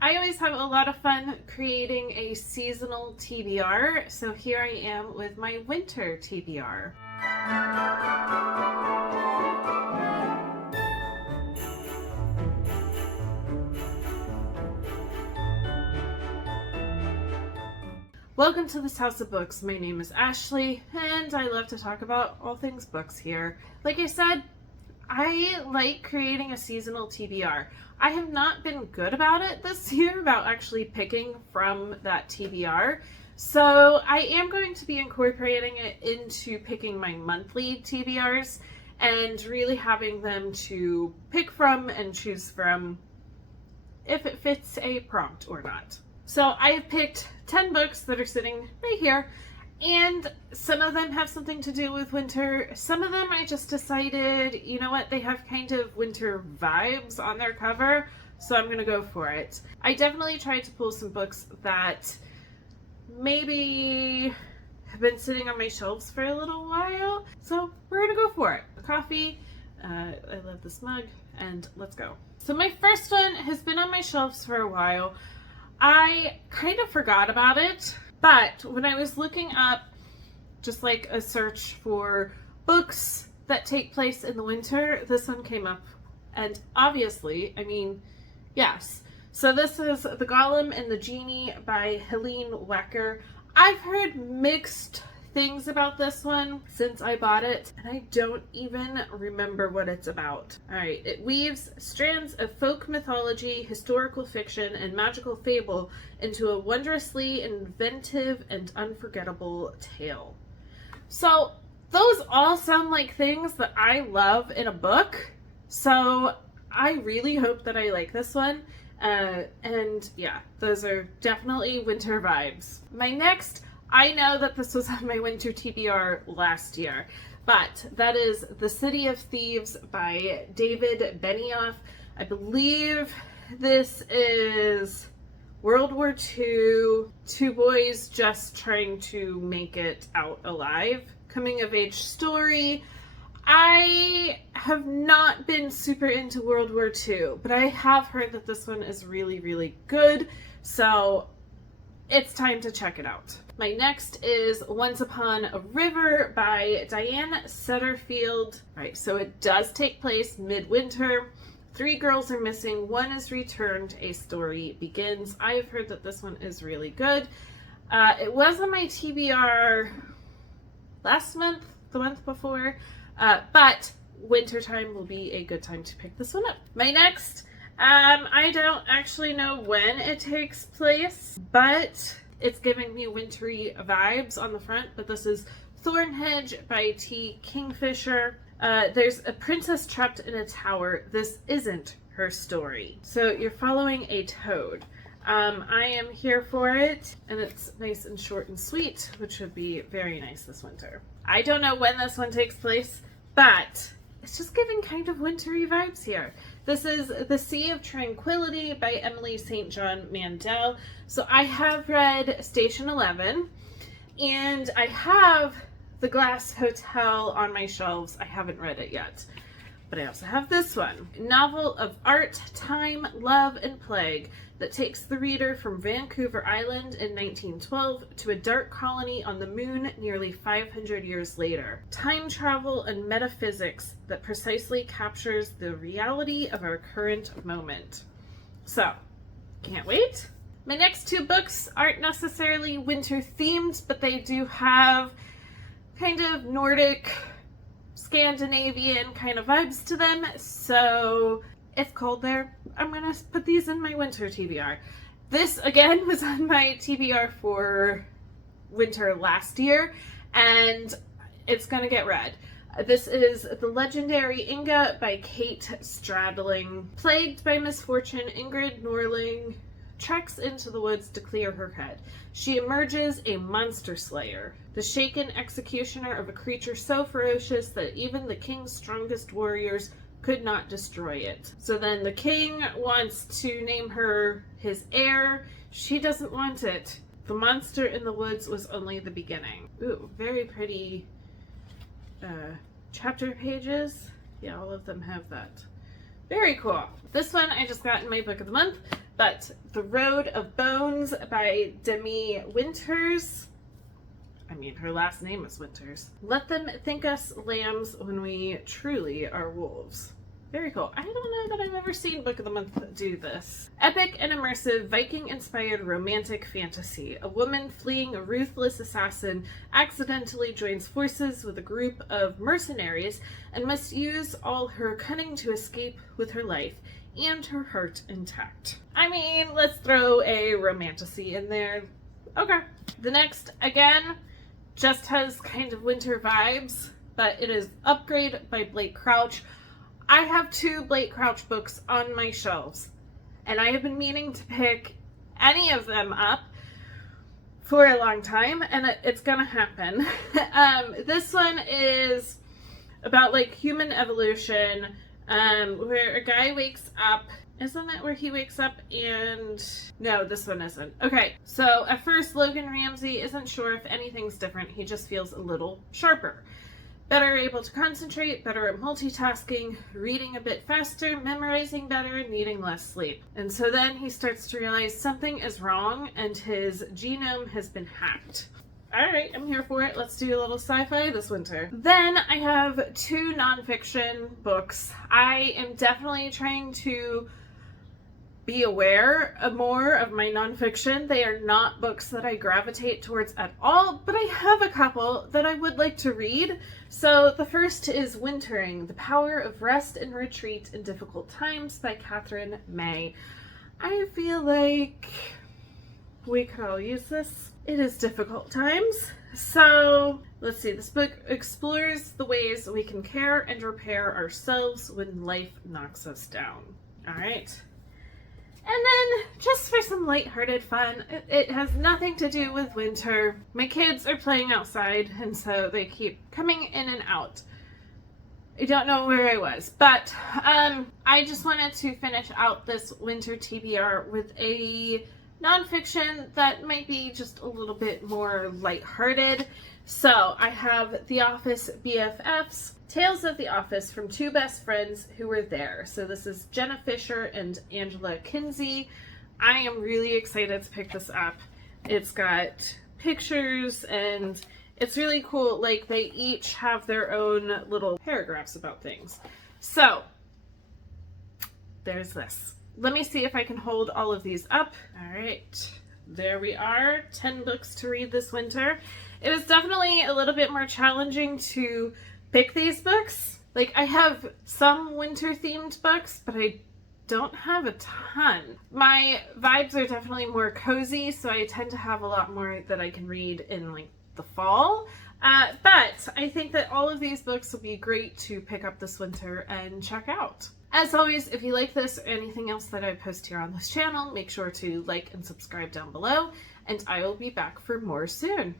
I always have a lot of fun creating a seasonal TBR, so here I am with my winter TBR. Welcome to this house of books. My name is Ashley, and I love to talk about all things books here. Like I said, I like creating a seasonal TBR. I have not been good about it this year, about actually picking from that TBR. So I am going to be incorporating it into picking my monthly TBRs and really having them to pick from and choose from if it fits a prompt or not. So I have picked 10 books that are sitting right here, and some of them have something to do with winter. Some of them I just decided, you know what, they have kind of winter vibes on their cover, so I'm gonna go for it. I definitely tried to pull some books that maybe have been sitting on my shelves for a little while, so we're gonna go for it. Coffee, I love this mug, and let's go. So my first one has been on my shelves for a while. I kind of forgot about it, but when I was looking up just like a search for books that take place in the winter, this one came up. And obviously, I mean, yes. So this is The Golem and the Genie by Helene Wecker. I've heard mixed things about this one since I bought it, and I don't even remember what it's about. Alright, it weaves strands of folk mythology, historical fiction, and magical fable into a wondrously inventive and unforgettable tale. So, those all sound like things that I love in a book, so I really hope that I like this one. And yeah, those are definitely winter vibes. My next, I know that this was on my winter TBR last year, but that is The City of Thieves by David Benioff. I believe this is World War II, two boys just trying to make it out alive. Coming of age story. I have not been super into World War II, but I have heard that this one is really, really good, so it's time to check it out. My next is Once Upon a River by Diane Setterfield. Right, so it does take place midwinter. 3 girls are missing, 1 is returned, a story begins. I have heard that this one is really good. It was on my TBR last month, the month before, but wintertime will be a good time to pick this one up. My next, I don't actually know when it takes place, but it's giving me wintry vibes on the front, but this is Thornhedge by T. Kingfisher. There's a princess trapped in a tower. This isn't her story. So you're following a toad. I am here for it, and it's nice and short and sweet, which would be very nice this winter. I don't know when this one takes place, but it's just giving kind of wintry vibes here. This is The Sea of Tranquility by Emily St. John Mandel. So I have read Station 11, and I have The Glass Hotel on my shelves. I haven't read it yet, but I also have this one. A novel of art, time, love, and plague that takes the reader from Vancouver Island in 1912 to a dark colony on the moon nearly 500 years later. Time travel and metaphysics that precisely captures the reality of our current moment. So, can't wait. My next 2 books aren't necessarily winter themed, but they do have kind of Nordic, Scandinavian kind of vibes to them, so it's cold there. I'm gonna put these in my winter TBR. This, again, was on my TBR for winter last year, and it's gonna get read. This is The Legendary Inga by Kate Stradling. Plagued by misfortune, Ingrid Norling treks into the woods to clear her head. She emerges a monster slayer, the shaken executioner of a creature so ferocious that even the king's strongest warriors could not destroy it. So then the king wants to name her his heir. She doesn't want it. The monster in the woods was only the beginning. Ooh, very pretty chapter pages. Yeah, all of them have that. Very cool. This one I just got in my book of the month. But The Road of Bones by Demi Winters. I mean, her last name is Winters. Let Them Think Us Lambs When We Truly Are Wolves. Very cool. I don't know that I've ever seen Book of the Month do this. Epic and immersive Viking-inspired romantic fantasy. A woman fleeing a ruthless assassin accidentally joins forces with a group of mercenaries and must use all her cunning to escape with her life and her heart intact. I mean, let's throw a romantasy in there. Okay. The next, again, just has kind of winter vibes, but it is Upgrade by Blake Crouch. I have 2 Blake Crouch books on my shelves, and I have been meaning to pick any of them up for a long time, and it's gonna happen. This one is about like human evolution, where a guy wakes up. Isn't it where he wakes up and... No, this one isn't. Okay, so at first Logan Ramsey isn't sure if anything's different. He just feels a little sharper. Better able to concentrate, better at multitasking, reading a bit faster, memorizing better, needing less sleep. And so then he starts to realize something is wrong and his genome has been hacked. Alright, I'm here for it. Let's do a little sci-fi this winter. Then I have 2 nonfiction books. I am definitely trying to be aware more of my nonfiction. They are not books that I gravitate towards at all, but I have a couple that I would like to read. So the first is Wintering, The Power of Rest and Retreat in Difficult Times by Catherine May. I feel like we could all use this. It is difficult times. So let's see, this book explores the ways we can care and repair ourselves when life knocks us down. All right. And then, just for some lighthearted fun, it has nothing to do with winter. My kids are playing outside, and so they keep coming in and out. I don't know where I was, but I just wanted to finish out this winter TBR with a nonfiction that might be just a little bit more lighthearted. So I have The Office BFFs, Tales of the Office from 2 Best Friends Who Were There. So this is Jenna Fisher and Angela Kinsey. I am really excited to pick this up. It's got pictures and it's really cool. Like, they each have their own little paragraphs about things. So there's this. Let me see if I can hold all of these up. All right, there we are. 10 books to read this winter. It was definitely a little bit more challenging to pick these books. Like, I have some winter themed books, but I don't have a ton. My vibes are definitely more cozy, so I tend to have a lot more that I can read in like the fall. But I think that all of these books will be great to pick up this winter and check out. As always, if you like this or anything else that I post here on this channel, make sure to like and subscribe down below, and I will be back for more soon.